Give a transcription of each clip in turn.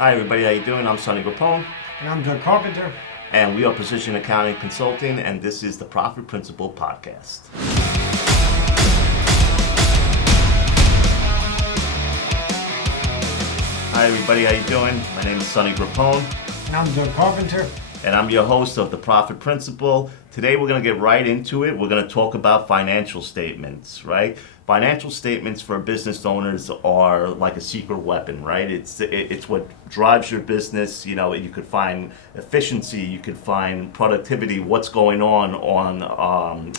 Hi everybody, how you doing? I'm Sonny Grappone, And I'm Doug Carpenter. and we are Precision Accounting Consulting, and this is the Profit Principle Podcast. Hi everybody, how you doing? My name is Sonny Grappone, And I'm Doug Carpenter. and I'm your host of the Profit Principle. Today we're going to get right into it. We're going to talk about financial statements, right? Financial statements for business owners are like a secret weapon, right? It's what drives your business. You know, you could find efficiency, you could find productivity, what's going on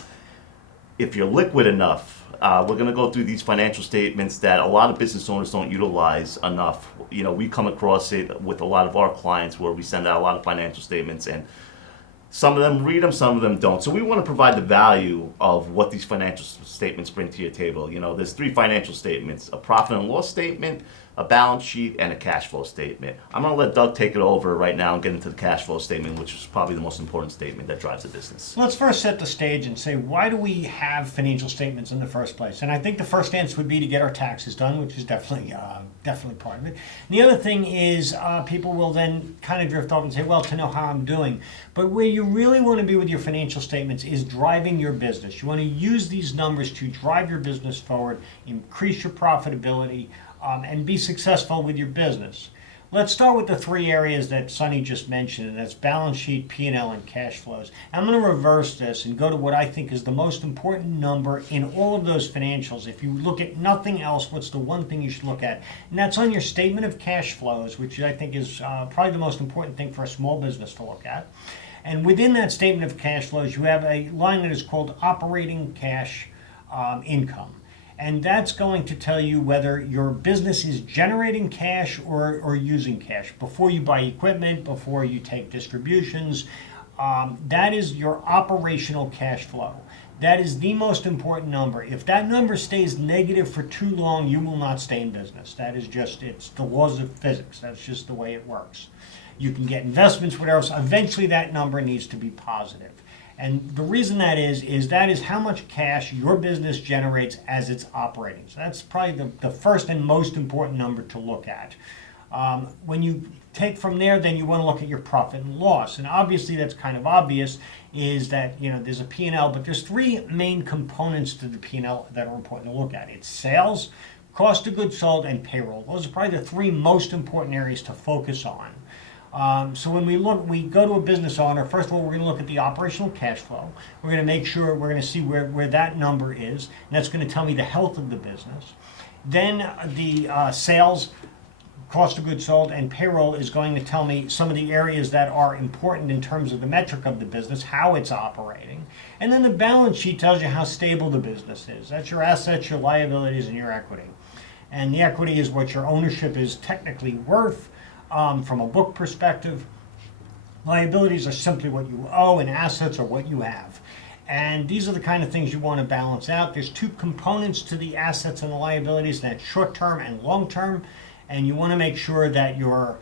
if you're liquid enough. We're going to go through these financial statements that a lot of business owners don't utilize enough. You know, we come across it with a lot of our clients where we send out a lot of financial statements, and some of them read them, some of them don't. So we want to provide the value of what these financial statements bring to your table. You know, there's three financial statements: a profit and loss statement, a balance sheet, and a cash flow statement. I'm going to let Doug take it over right now and get into the cash flow statement, which is probably the most important statement that drives a business. Let's first set the stage and say, why do we have financial statements in the first place? And I think the first answer would be to get our taxes done, which is definitely part of it. And the other thing is people will then kind of drift off and say, well, to know how I'm doing. But where you really want to be with your financial statements is driving your business. You want to use these numbers to drive your business forward, increase your profitability, and be successful with your business. Let's start with the three areas that Sonny just mentioned, and that's balance sheet, P&L, and cash flows. I'm going to reverse this and go to what I think is the most important number in all of those financials. If you look at nothing else, what's the one thing you should look at? And that's on your statement of cash flows, which I think is probably the most important thing for a small business to look at. And within that statement of cash flows, you have a line that is called operating cash income. And that's going to tell you whether your business is generating cash or using cash. Before you buy equipment, before you take distributions, that is your operational cash flow. That is the most important number. If that number stays negative for too long, you will not stay in business. That is just, it's the laws of physics. That's just the way it works. You can get investments, whatever else. Eventually that number needs to be positive. And the reason that is that is how much cash your business generates as it's operating. So that's probably the first and most important number to look at. When you take from there, then you want to look at your profit and loss. And obviously that's kind of obvious, is that, you know, there's a P&L, but there's three main components to the P&L that are important to look at. It's sales, cost of goods sold, and payroll. Those are probably the three most important areas to focus on. So when we go to a business owner, first of all, we're going to look at the operational cash flow. We're going to make sure, we're going to see where that number is, and that's going to tell me the health of the business. Then the sales, cost of goods sold, and payroll is going to tell me some of the areas that are important in terms of the metric of the business, how it's operating. And then the balance sheet tells you how stable the business is. That's your assets, your liabilities, and your equity. And the equity is what your ownership is technically worth. From a book perspective, liabilities are simply what you owe, and assets are what you have. And these are the kind of things you want to balance out. There's two components to the assets and the liabilities, that's short-term and long-term. And you want to make sure that your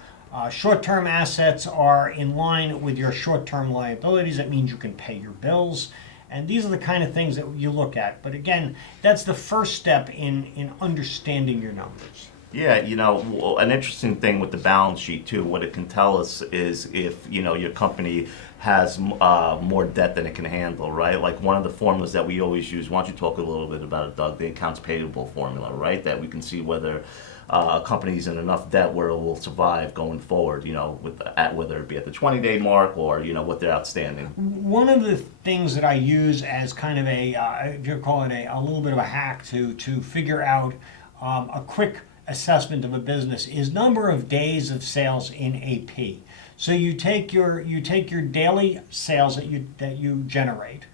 short-term assets are in line with your short-term liabilities. That means you can pay your bills. And these are the kind of things that you look at. But again, that's the first step in understanding your numbers. Yeah, you know, an interesting thing with the balance sheet too, what it can tell us is if, you know, your company has more debt than it can handle, right? Like one of the formulas that we always use, why don't you talk a little bit about it, Doug, the accounts payable formula, right? That we can see whether a company's in enough debt where it will survive going forward, you know, whether it be at the 20-day mark or, you know, what they're outstanding. One of the things that I use as kind of you call it a little bit of a hack to figure out a quick assessment of a business is number of days of sales in AP. So you take your daily sales that you generate,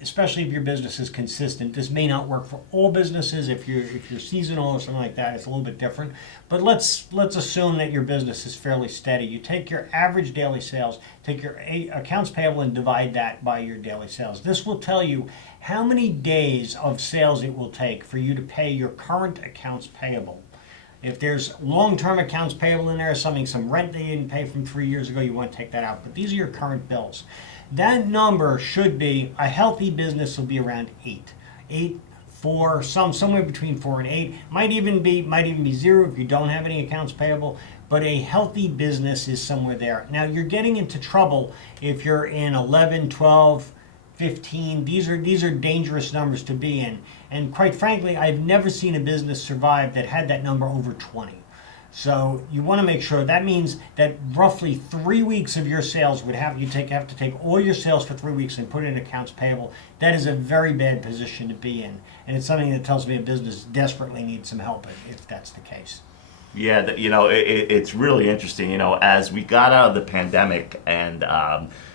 especially if your business is consistent. This may not work for all businesses. If you're seasonal or something like that, it's a little bit different. But let's assume that your business is fairly steady. You take your average daily sales, take your accounts payable, and divide that by your daily sales. This will tell you how many days of sales it will take for you to pay your current accounts payable. If there's long-term accounts payable in there, some rent they didn't pay from 3 years ago, you want to take that out. But these are your current bills. That number should be, a healthy business will be around 8. 4, somewhere between 4 and 8. Might even be 0 if you don't have any accounts payable. But a healthy business is somewhere there. Now you're getting into trouble if you're in 11, 12, 15. These are dangerous numbers to be in. And quite frankly, I've never seen a business survive that had that number over 20. So you want to make sure that means that roughly 3 weeks of your sales would have to take all your sales for 3 weeks and put it in accounts payable. That is a very bad position to be in, and it's something that tells me a business desperately needs some help if that's the case. Yeah, it's really interesting. As we got out of the pandemic and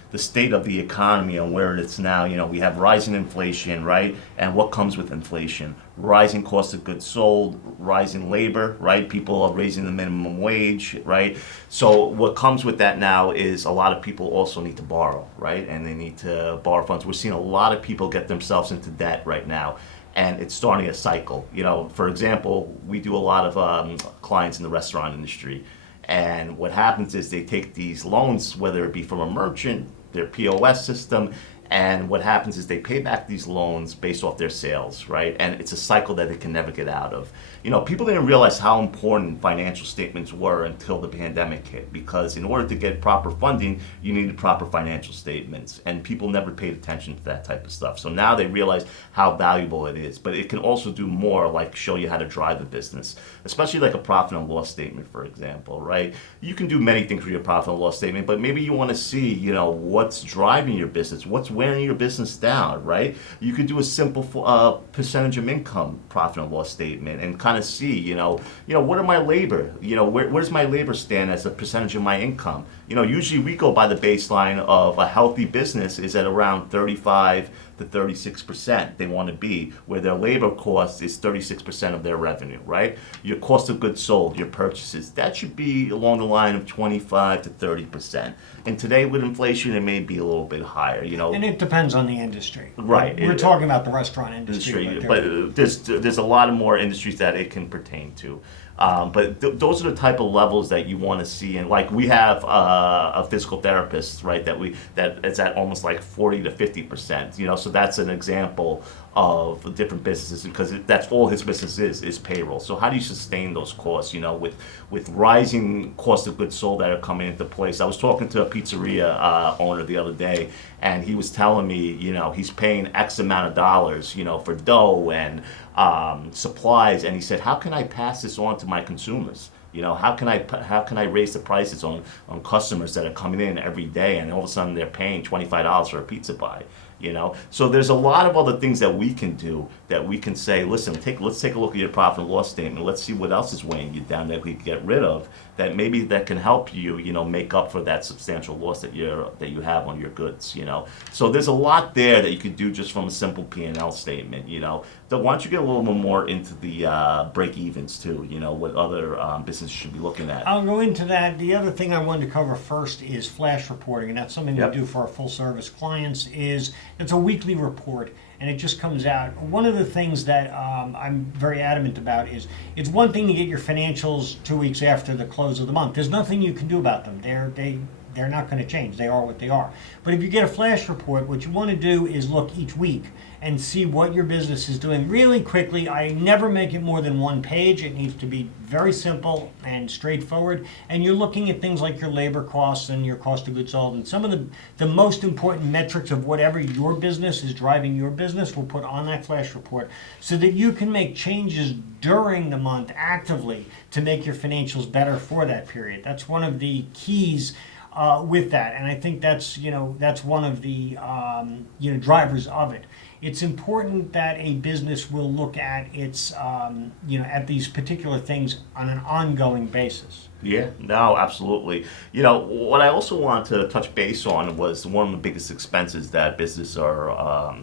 the state of the economy and where it's now, we have rising inflation, right? And what comes with inflation? Rising cost of goods sold, rising labor, right? People are raising the minimum wage, right? So what comes with that now is a lot of people also need to borrow, right? And they need to borrow funds. We're seeing a lot of people get themselves into debt right now. And it's starting a cycle. For example, we do a lot of clients in the restaurant industry. And what happens is they take these loans, whether it be from a merchant, their POS system, and what happens is they pay back these loans based off their sales, right? And it's a cycle that they can never get out of. People didn't realize how important financial statements were until the pandemic hit, because in order to get proper funding, you needed proper financial statements, and people never paid attention to that type of stuff. So now they realize how valuable it is, but it can also do more, like show you how to drive a business, especially like a profit and loss statement, for example, right? You can do many things with your profit and loss statement, but maybe you want to see, what's driving your business, what's wearing your business down, right? You could do a simple percentage of income profit and loss statement and kind of see, what are my labor? Where's my labor stand as a percentage of my income? Usually we go by the baseline of a healthy business is at around 35 to 36% they want to be, where their labor cost is 36% of their revenue, right? Your cost of goods sold, your purchases, that should be along the line of 25 to 30%. And today with inflation, it may be a little bit higher, And it depends on the industry. Right. We're talking about the restaurant industry. But there's a lot of more industries that it can pertain to. But those are the type of levels that you want to see, and like we have a physical therapist, right? That it's at almost like 40 to 50%. So that's an example of different businesses, because that's all his business is payroll. So how do you sustain those costs? With rising cost of goods sold that are coming into place. I was talking to a pizzeria owner the other day, and he was telling me, he's paying X amount of dollars, for dough and supplies, and he said, how can I pass this on to my consumers? How can I raise the prices on customers that are coming in every day, and all of a sudden they're paying $25 for a pizza pie? So there's a lot of other things that we can do, that we can say, listen, let's take a look at your profit and loss statement. Let's see what else is weighing you down that we can get rid of, that maybe that can help you, make up for that substantial loss that you have on your goods. So there's a lot there that you could do just from a simple P&L statement. So why don't you get a little bit more into the break-evens too? What other businesses should be looking at? I'll go into that. The other thing I wanted to cover first is flash reporting, and that's something we do for our full-service clients. It's a weekly report, and it just comes out. One of the things that I'm very adamant about is it's one thing to get your financials 2 weeks after the close of the month. There's nothing you can do about them. They're not going to change. They are what they are. But if you get a flash report, what you want to do is look each week and see what your business is doing really quickly. I never make it more than one page. It needs to be very simple and straightforward. And you're looking at things like your labor costs and your cost of goods sold, and some of the most important metrics of whatever your business is driving your business will put on that flash report, so that you can make changes during the month actively to make your financials better for that period. That's one of the keys with that, and I think that's one of the drivers of it. It's important that a business will look at its at these particular things on an ongoing basis. Yeah, no, absolutely. What I also wanted to touch base on was one of the biggest expenses that businesses are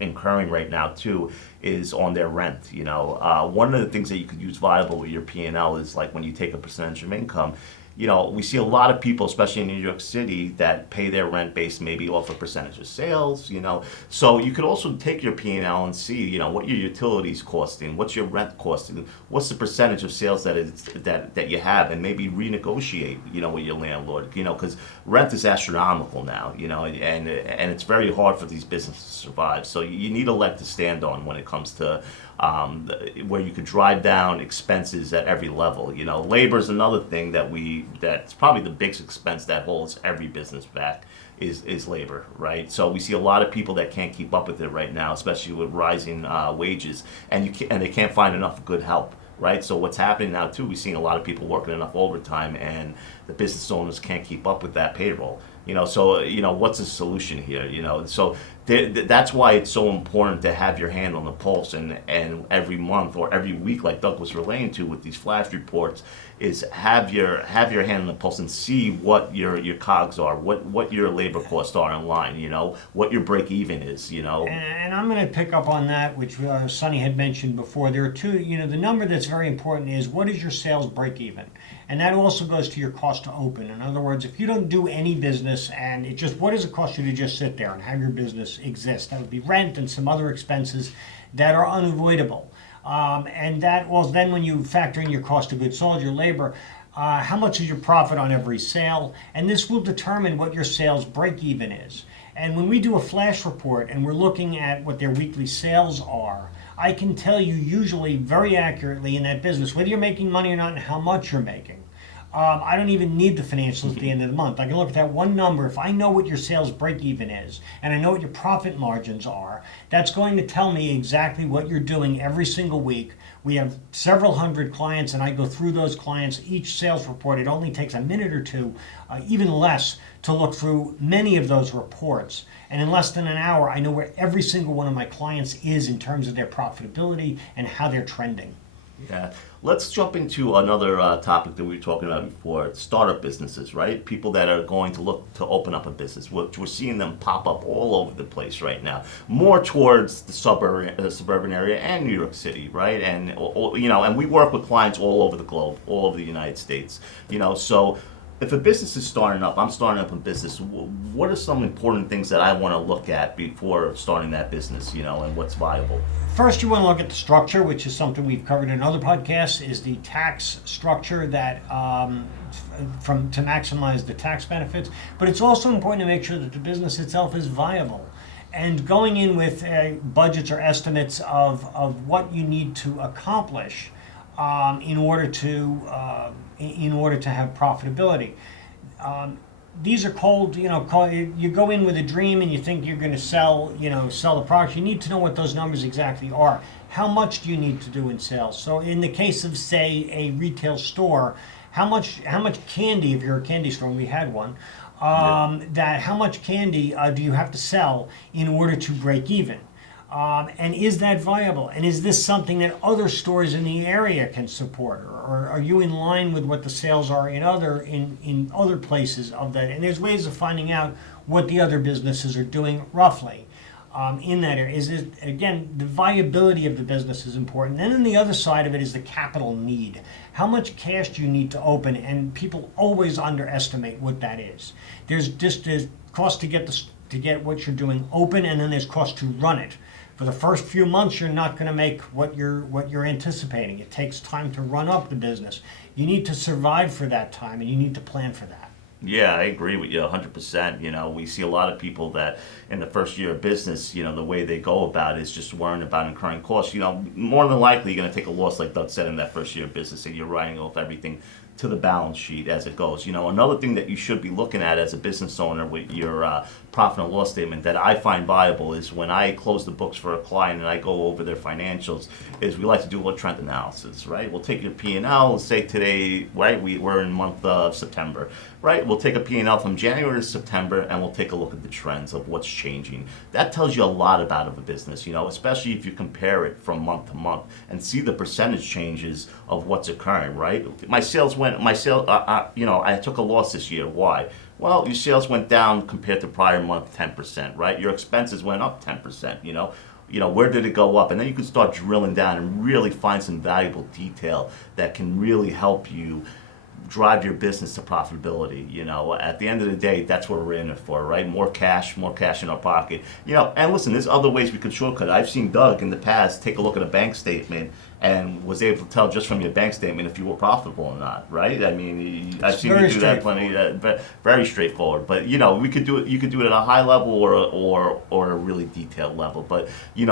incurring right now too is on their rent. One of the things that you could use viable with your P&L is like when you take a percentage of income. We see a lot of people, especially in New York City, that pay their rent based maybe off a percentage of sales, So you could also take your P&L and see, what your utilities costing, what's your rent costing, what's the percentage of sales that you have, and maybe renegotiate, with your landlord, because rent is astronomical now, and it's very hard for these businesses to survive. So you need a leg to stand on when it comes to where you could drive down expenses at every level. Labor is another thing that's probably the biggest expense that holds every business back is labor, right? So we see a lot of people that can't keep up with it right now, especially with rising wages, and they can't find enough good help. Right, so what's happening now too? We've seen a lot of people working enough overtime, and the business owners can't keep up with that payroll. So what's the solution here? So that's why it's so important to have your hand on the pulse, and every month or every week, like Doug was relaying to with these flash reports, is have your hand on the pulse and see what your cogs are, what your labor costs are in line. What your break even is. And I'm going to pick up on that, which Sonny had mentioned before. There are two. The number that's very important is what is your sales break even, and that also goes to your cost to open. In other words, if you don't do any business and what does it cost you to just sit there and have your business exist? That would be rent and some other expenses that are unavoidable. And that, well, then when you factor in your cost of goods sold, your labor, how much is your profit on every sale? And this will determine what your sales break even is. And when we do a flash report and we're looking at what their weekly sales are, I can tell you usually very accurately in that business whether you're making money or not and how much you're making. I don't even need the financials at the end of the month. I can look at that one number. If I know what your sales break even is and I know what your profit margins are, that's going to tell me exactly what you're doing every single week. We have several hundred clients, and I go through those clients. Each sales report, it only takes a minute or two, even less, to look through many of those reports. And in less than an hour, I know where every single one of my clients is in terms of their profitability and how they're trending. Yeah. Let's jump into another topic that we were talking about before, startup businesses, right? People that are going to look to open up a business, which we're seeing them pop up all over the place right now, more towards the suburban area and New York City, right? And, and we work with clients all over the globe, all over the United States, so if a business is starting up, I'm starting up a business, what are some important things that I want to look at before starting that business, and what's viable? First, you want to look at the structure, which is something we've covered in other podcasts, is the tax structure that to maximize the tax benefits. But it's also important to make sure that the business itself is viable. And going in with budgets or estimates of what you need to accomplish in order to have profitability. These are cold, you go in with a dream and you think you're going to sell the product. You need to know what those numbers exactly are. How much do you need to do in sales? So in the case of, say, a retail store, how much candy, if you're a candy store, and we had one, how much candy do you have to sell in order to break even? And is that viable? And is this something that other stores in the area can support? Or are you in line with what the sales are in other places of that? And there's ways of finding out what the other businesses are doing roughly in that area. Again, the viability of the business is important. Then on the other side of it is the capital need. How much cash do you need to open? And people always underestimate what that is. There's just a cost to get what you're doing open, and then there's cost to run it. For the first few months, you're not going to make what you're anticipating. It takes time to run up the business. You need to survive for that time, and you need to plan for that. Yeah, I agree with you 100%. We see a lot of people that in the first year of business, the way they go about it is just worrying about incurring costs. More than likely you're going to take a loss, like Doug said, in that first year of business, and you're writing off everything to the balance sheet as it goes. Another thing that you should be looking at as a business owner with your profit and loss statement that I find viable is when I close the books for a client and I go over their financials, is we like to do a trend analysis, right? We'll take your P&L, say today, right, we're in month of September, right? We'll take a P&L from January to September and we'll take a look at the trends of what's changing. That tells you a lot about a business, especially if you compare it from month to month and see the percentage changes of what's occurring, right? I took a loss this year. Why? Well, your sales went down compared to prior month 10%, right? Your expenses went up 10%, where did it go up? And then you can start drilling down and really find some valuable detail that can really help you drive your business to profitability. At the end of the day, that's what we're in it for, right? More cash in our pocket. And listen, there's other ways we could shortcut. I've seen Doug in the past take a look at a bank statement and was able to tell just from your bank statement if you were profitable or not, right? I mean, I've seen very you do that plenty. Very straightforward. But we could do it. You could do it at a high level or a really detailed level. But you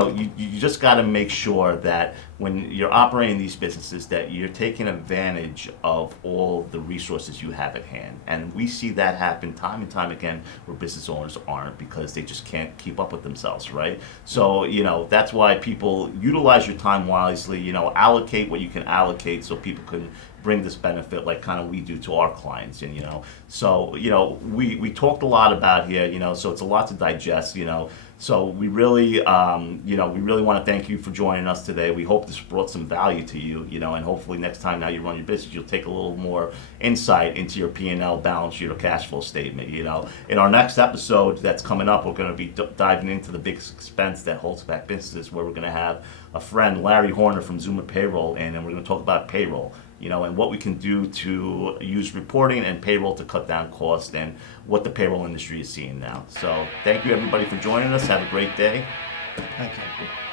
just got to make sure that when you're operating these businesses, that you're taking advantage of all the resources you have at hand. And we see that happen time and time again where business owners aren't, because they just can't keep up with themselves, right? So that's why people utilize your time wisely. Allocate what you can allocate so people can bring this benefit like kind of we do to our clients. And so we talked a lot about here, so it's a lot to digest. So we really want to thank you for joining us today. We hope this brought some value to you, and hopefully next time now you run your business, you'll take a little more insight into your P&L, balance sheet, or cash flow statement. In our next episode that's coming up, we're going to be diving into the big expense that holds back businesses, where we're going to have a friend, Larry Horner from Zuma Payroll, and then we're going to talk about payroll. And what we can do to use reporting and payroll to cut down costs, and what the payroll industry is seeing now. So thank you everybody for joining us. Have a great day. Thank you.